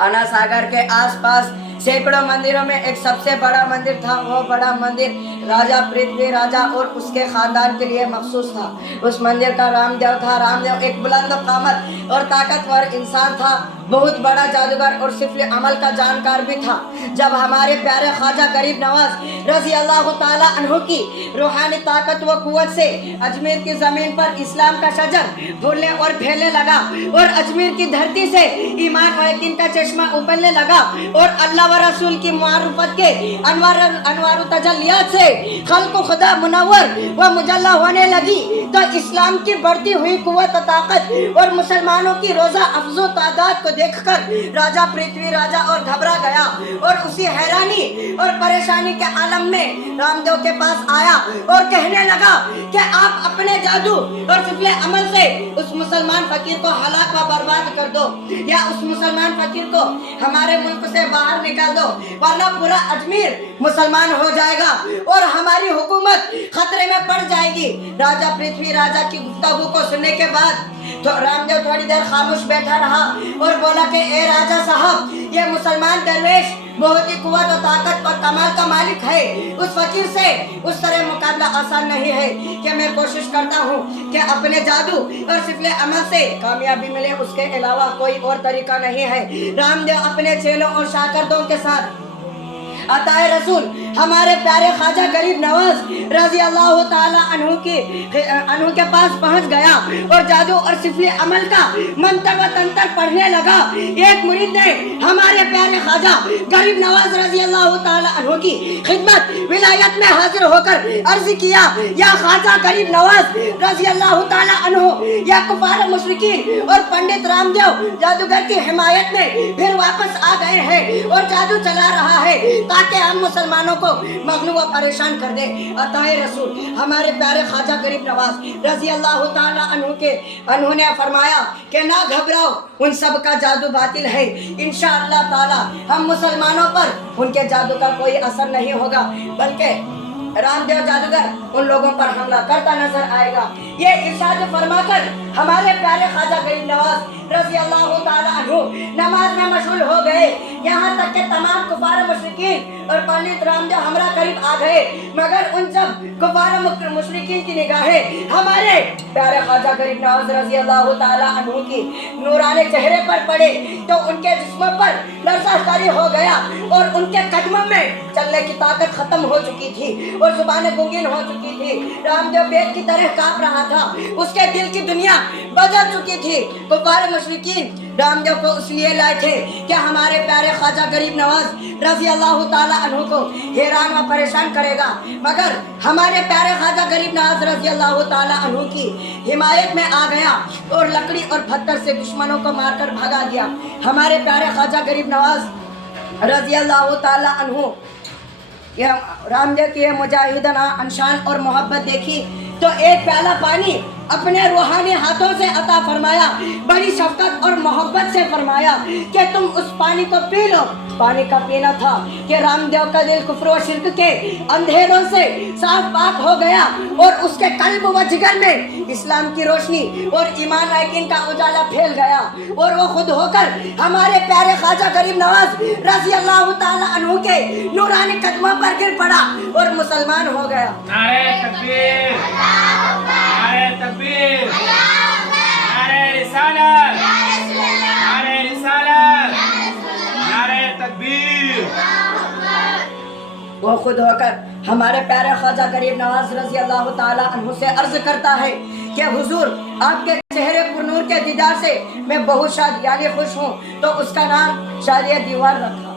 आना सागर के आसपास सैकड़ों मंदिरों में एक सबसे बड़ा मंदिर था। वो बड़ा मंदिर राजा पृथ्वी राजा और उसके खानदान के लिए मखसूस था। उस मंदिर का रामदेव था। रामदेव एक बुलंद कामत और ताकतवर इंसान था, बहुत बड़ा जादूगर और सिफली अमल का जानकार भी था। जब हमारे प्यारे ख्वाजा गरीब नवाज रजी अल्लाह ताला अन्हु की रूहानी ताकत व कुव्वत से अजमेर की जमीन पर इस्लाम का शजर फूलने और फैलने लगा और अजमेर की धरती से ईमान और यकीन का चश्मा उबलने लगा और अल्लाह व रसूल की मारुफत के अनवार तजल्लियात से खल्क़ खुदा मुनव्वर व मुजल्ला होने लगी, तो इस्लाम की बढ़ती हुई कुव्वत व ताकत और मुसलमानों की रोजा अफजो तादाद को देखकर राजा पृथ्वी राजा और घबरा गया और उसी हैरानी और परेशानी के आलम में रामदेव के पास आया और कहने लगा कि आप अपने जादू और सिफले अमल से उस मुसलमान फकीर को हलाक व बर्बाद कर दो, या उस मुसलमान फकीर को हमारे मुल्क से बाहर निकाल दो, वरना पूरा अजमेर मुसलमान हो जाएगा और हमारी हुकूमत खतरे में पड़ जाएगी। राजा पृथ्वी राजा की गुफ्तगू को सुनने के बाद तो रामदेव थोड़ी देर खामोश बैठा रहा और बोला कि ए राजा साहब, ये मुसलमान दरवेश बहुत ही कुव्वत और ताकत और कमाल का मालिक है। उस फकीर से उस तरह मुकाबला आसान नहीं है कि मैं कोशिश करता हूँ कि अपने जादू और सिफले अमल से कामयाबी मिले, उसके अलावा कोई और तरीका नहीं है। रामदेव अपने चेलों और शागिर्दों के साथ अताए रसूल हमारे प्यारे ख्वाजा गरीब नवाज रजी अल्लाह ताला अन्हु के पास पहुंच गया और जादू और सिफली अमल का मंतर व तंत्र पढ़ने लगा। एक मुरीद ने हमारे प्यारे ख्वाजा गरीब नवाज रजी अल्लाह ताला अन्हु की खिदमत विलायत में हाजिर होकर अर्ज किया, या ख्वाजा गरीब नवाज रजी अल्लाह ताला अन्हु, या कुफार मुशरिकीन और पंडित रामदेव जादूगर की हिमायत में फिर वापस आ गए हैं और जादू चला रहा है ताकि हम मुसलमानों को मगलूब व परेशान कर दे। अताए रसूल हमारे प्यारे ख्वाजा गरीब नवाज रजी अल्लाह ताला अन्हु ने फरमाया कि ना घबराओ, उन सब का जादू बातिल है। इंशाअल्लाह ताला हम मुसलमानों पर उनके जादू का कोई असर नहीं होगा, बल्कि रामदेव जादूगर उन लोगों पर हमला करता नजर आएगा। ये इरशाद फरमाकर हमारे प्यारे ख्वाजा गरीब नवाज रजी अल्लाह ताला अन्हु नमाज में मशगूल हो गए। यहाँ तक के तमाम कुफार मुशरिकीन और पंडित रामदेव हमरा करीब आ गए, मगर उन सब कुफार मुशरिकीन की निगाहें हमारे प्यारे ख्वाजा गरीब नवाज रजी अल्लाह ताला अन्हु की नूरानी चेहरे पर पड़े तो उनके जिस्म पर लर्ज़ाकारी हो गया और उनके कदमों में चलने की ताकत खत्म हो चुकी थी और जुबानें गुंगीन हो चुकी थी। रामदेव बेद की तरह कांप रहा था, उसके दिल की दुनिया बदल चुकी थी। कुफार मुशरिकीन रामदेव को इसलिए लाए थे कि हमारे प्यारे ख्वाजा गरीब नवाज रजी अल्लाह ताला अन्हु को हैरान व परेशान करेगा, मगर हमारे प्यारे ख्वाजा गरीब नवाज रजी अल्लाह ताला अन्हु की हिमायत में आ गया और लकड़ी और पत्थर से दुश्मनों को मारकर भगा दिया। हमारे प्यारे ख्वाजा गरीब नवाज रजी अल्लाह ताला अन्हु रामदेव की मुजाहिदना अंशान और मोहब्बत देखी तो एक प्याला पानी अपने रूहानी हाथों से अता फरमाया, बड़ी शफकत और मोहब्बत से फरमाया कि तुम उस पानी को पी लो। पानी का पीना था कि रामदेव का दिल कुफ्र व शिर्क के अंधेरों से साफ पाक हो गया और उसके कल्ब व जिगर में इस्लाम की रोशनी और ईमान यकीन का उजाला फैल गया और वो खुद होकर हमारे प्यारे ख्वाजा गरीब नवाज रजी अल्लाह ताला अन्हु के नूरानी कदमों पर गिर पड़ा और मुसलमान हो गया। नारे तकबीर, नारे तकबीर, नारे रिसालत, नारे रिसालत, नारे तकबीर। वो खुद होकर हमारे प्यारे ख्वाजा गरीब नवाज रजी अल्लाह ताला अन्हु से अर्ज करता है कि हुजूर, आपके चेहरे पर नूर के दीदार से मैं बहुत शाद यानी खुश हूँ, तो उसका नाम शादी दीवार रखा।